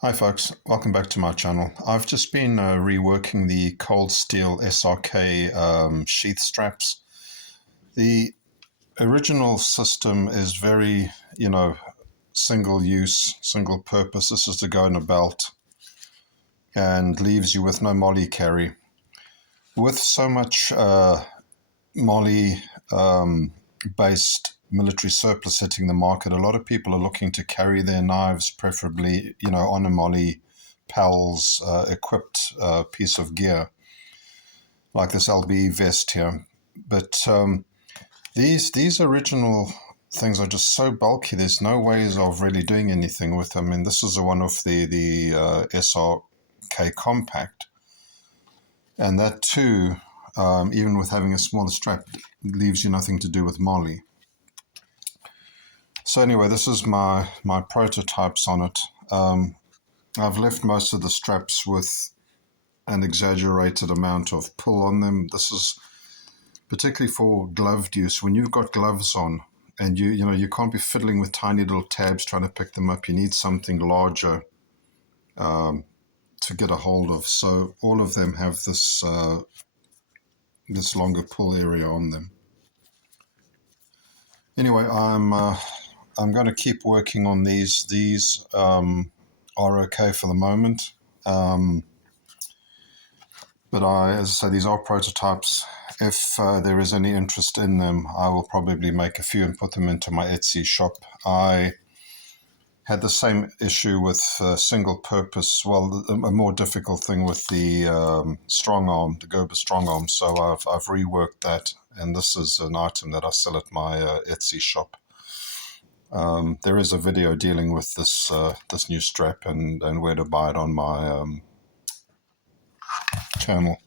Hi folks, welcome back to my channel. I've just been reworking the cold steel SRK sheath straps. The original system is very, single use, single purpose. This is to go in a belt and leaves you with no MOLLE carry. With so much MOLLE based military surplus hitting the market, a lot of people are looking to carry their knives, preferably, on a MOLLE PALS equipped piece of gear, like this LBE vest here. But these original things are just so bulky. There's no ways of really doing anything with them. I mean, this is one of the SRK compact, and that too, even with having a smaller strap, leaves you nothing to do with MOLLE. So anyway, this is my prototypes on it. I've left most of the straps with an exaggerated amount of pull on them. This is particularly for gloved use. When you've got gloves on and you can't be fiddling with tiny little tabs trying to pick them up. You need something larger to get a hold of. So all of them have this this longer pull area on them. Anyway, I'm going to keep working on these. These are okay for the moment. But as I say, these are prototypes. If there is any interest in them, I will probably make a few and put them into my Etsy shop. I had the same issue with single purpose, well, a more difficult thing with the strong arm, the Gerber strong arm. So I've reworked that, and this is an item that I sell at my Etsy shop. There is a video dealing with this this new strap and where to buy it on my channel.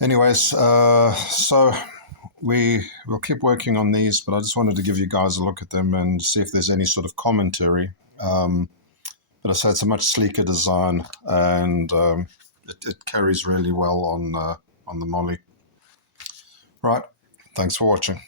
Anyways, so we'll keep working on these, but I just wanted to give you guys a look at them and see if there's any sort of commentary. But I say it's a much sleeker design, and it carries really well on the MOLLE. Right, thanks for watching.